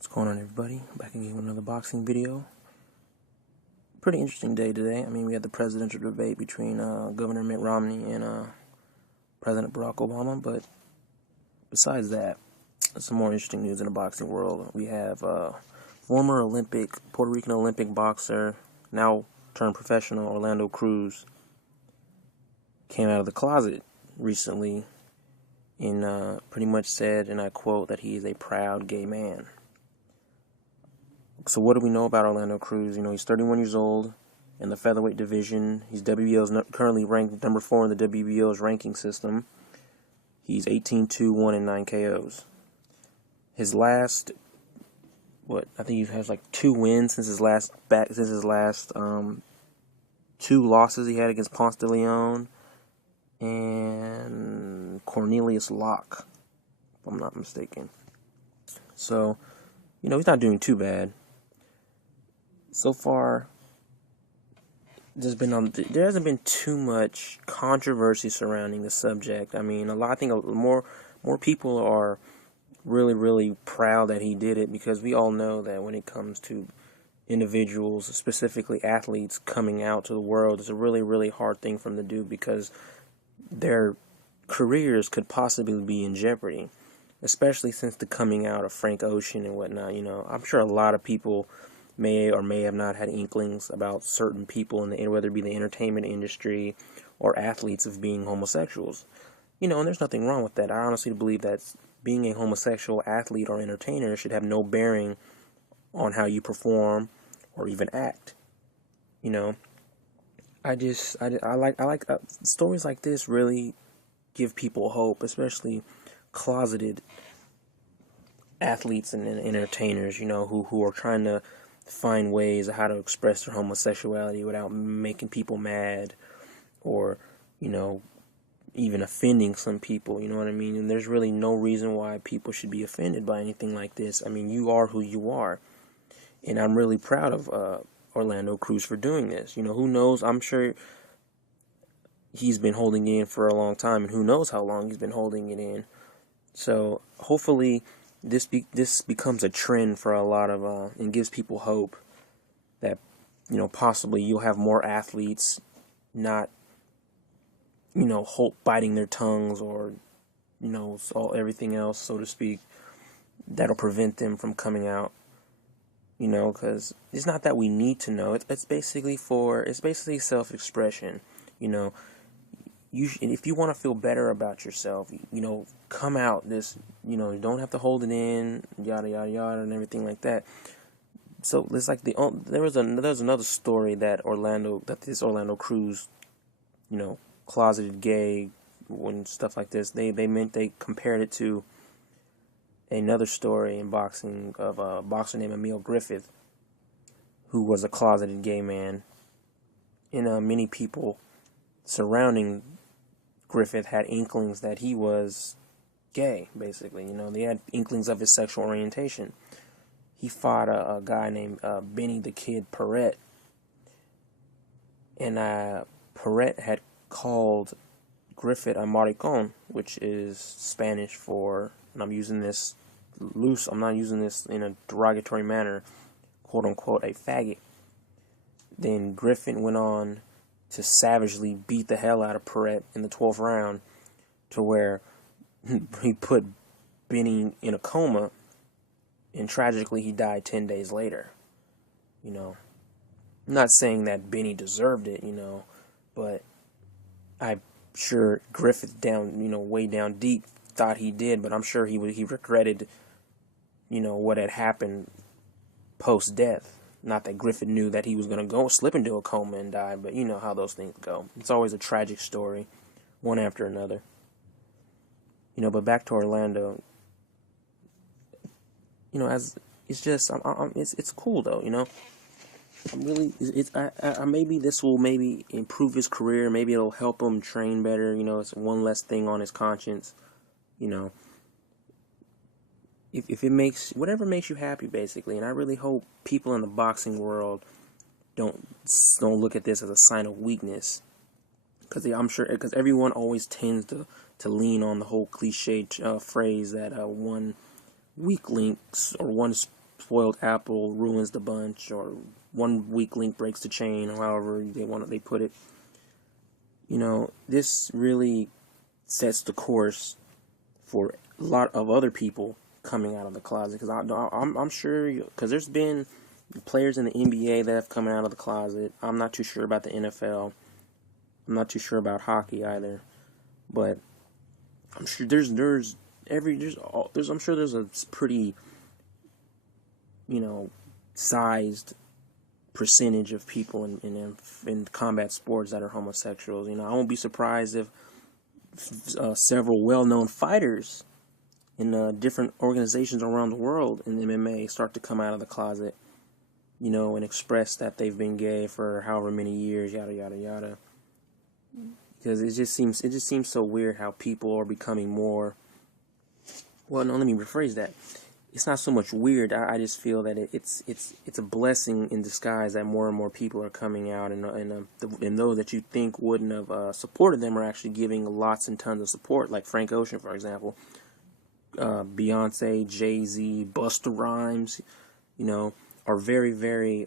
What's going on, everybody? Back again with another boxing video. Pretty interesting day today. I mean, we had the presidential debate between Governor Mitt Romney and President Barack Obama, but besides that, some more interesting news in the boxing world. We have former Puerto Rican Olympic boxer, now turned professional, Orlando Cruz, came out of the closet recently and pretty much said, and I quote, that he is a proud gay man. So what do we know about Orlando Cruz? You know, he's 31 years old in the featherweight division. He's currently ranked number 4 in the WBO's ranking system. He's 18-2, 1-9 KOs. His last, I think he has like 2 wins since his last 2 losses he had against Ponce de Leon and Cornelius Locke, if I'm not mistaken. So, you know, he's not doing too bad. So far, there hasn't been too much controversy surrounding the subject. I mean, I think more people are really proud that he did it, because we all know that when it comes to individuals, specifically athletes, coming out to the world, it's a really hard thing for them to do, because their careers could possibly be in jeopardy, especially since the coming out of Frank Ocean and whatnot. You know, I'm sure a lot of people may or may have not had inklings about certain people whether it be the entertainment industry or athletes, of being homosexuals. You know, and there's nothing wrong with that. I honestly believe that being a homosexual athlete or entertainer should have no bearing on how you perform or even act. You know, I like stories like this really give people hope, especially closeted athletes and entertainers, you know, who are trying to find ways of how to express their homosexuality without making people mad or, you know, even offending some people, you know what I mean? And there's really no reason why people should be offended by anything like this. I mean, you are who you are. And I'm really proud of Orlando Cruz for doing this. You know, who knows? I'm sure he's been holding it in for a long time, and who knows how long he's been holding it in. So hopefully this becomes a trend for a lot of and gives people hope that, you know, possibly you'll have more athletes not, you know, biting their tongues or, you know, everything else, so to speak, that'll prevent them from coming out. You know, because it's not that we need to know. It's basically self-expression. You know, if you want to feel better about yourself, you know, come out. You know, you don't have to hold it in, yada yada yada, and everything like that. So it's like there was another story that this Orlando Cruz, you know, closeted gay and stuff like this. They compared it to another story in boxing of a boxer named Emil Griffith, who was a closeted gay man. And many people surrounding Griffith had inklings that he was gay, basically. You know, they had inklings of his sexual orientation. He fought a guy named Benny the Kid Perret, and Perret had called Griffith a maricon, which is Spanish for, and I'm using this loose, I'm not using this in a derogatory manner, quote unquote, a faggot. Then Griffith went on to savagely beat the hell out of Perret in the 12th round, to where he put Benny in a coma, and tragically he died 10 days later. You know, I'm not saying that Benny deserved it, you know, but I'm sure Griffith way down deep thought he did, but I'm sure he regretted, you know, what had happened post-death. Not that Griffith knew that he was going to slip into a coma and die, but you know how those things go. It's always a tragic story, one after another. You know, but back to Orlando. You know, it's cool though. You know, maybe this will improve his career. Maybe it'll help him train better. You know, it's one less thing on his conscience. You know, if it makes, whatever makes you happy, basically. And I really hope people in the boxing world don't look at this as a sign of weakness, because everyone always tends to lean on the whole cliche phrase that one weak links or one spoiled apple ruins the bunch, or one weak link breaks the chain, or however they put it. You know, this really sets the course for a lot of other people coming out of the closet. Because I'm sure, because there's been players in the NBA that have come out of the closet. I'm not too sure about the NFL. I'm not too sure about hockey either. But I'm sure there's a pretty, you know, sized percentage of people in combat sports that are homosexuals. You know, I won't be surprised if several well-known fighters in different organizations around the world in MMA start to come out of the closet, you know, and express that they've been gay for however many years, yada yada yada. Because it just seems so weird how people are becoming more. Well, no, let me rephrase that. It's not so much weird. I just feel that it's a blessing in disguise that more and more people are coming out, and those that you think wouldn't have supported them are actually giving lots and tons of support. Like Frank Ocean, for example, Beyonce, Jay-Z, Busta Rhymes, you know, are very, very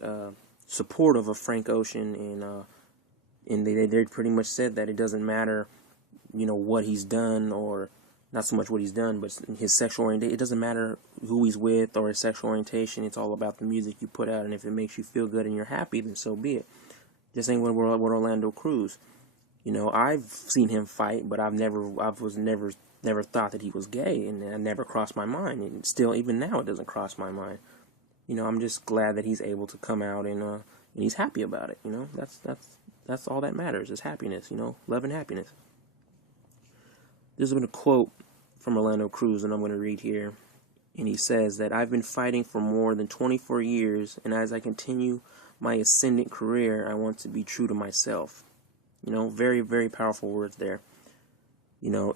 supportive of Frank Ocean, and they pretty much said that it doesn't matter, you know, what he's done, or not so much what he's done, but his sexual orientation. It doesn't matter who he's with or his sexual orientation. It's all about the music you put out, and if it makes you feel good and you're happy, then so be it. Just ain't what Orlando Cruz. You know, I've seen him fight, but I've never thought that he was gay, and it never crossed my mind. And still, even now, it doesn't cross my mind. You know, I'm just glad that he's able to come out and he's happy about it. You know, that's all that matters is happiness. You know, love and happiness. There's been a quote from Orlando Cruz, and I'm going to read here. And he says that I've been fighting for more than 24 years, and as I continue my ascendant career, I want to be true to myself. You know, very, very powerful words there. You know,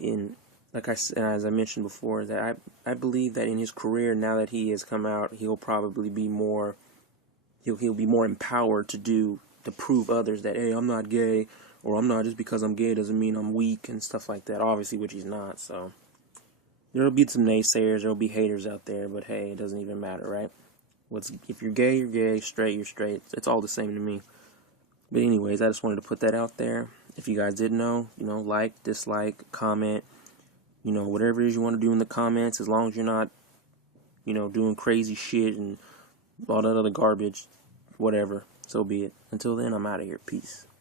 as I mentioned before, that I believe that in his career, now that he has come out, he'll probably be more, he'll be more empowered to prove others that, hey, I'm not gay, or I'm not, just because I'm gay doesn't mean I'm weak and stuff like that. Obviously, which he's not. So there'll be some naysayers, there'll be haters out there, but hey, it doesn't even matter, right? If you're gay, you're gay. Straight, you're straight. It's all the same to me. But anyways, I just wanted to put that out there. If you guys didn't know, you know, like, dislike, comment, you know, whatever it is you want to do in the comments, as long as you're not, you know, doing crazy shit and all that other garbage, whatever, so be it. Until then, I'm out of here. Peace.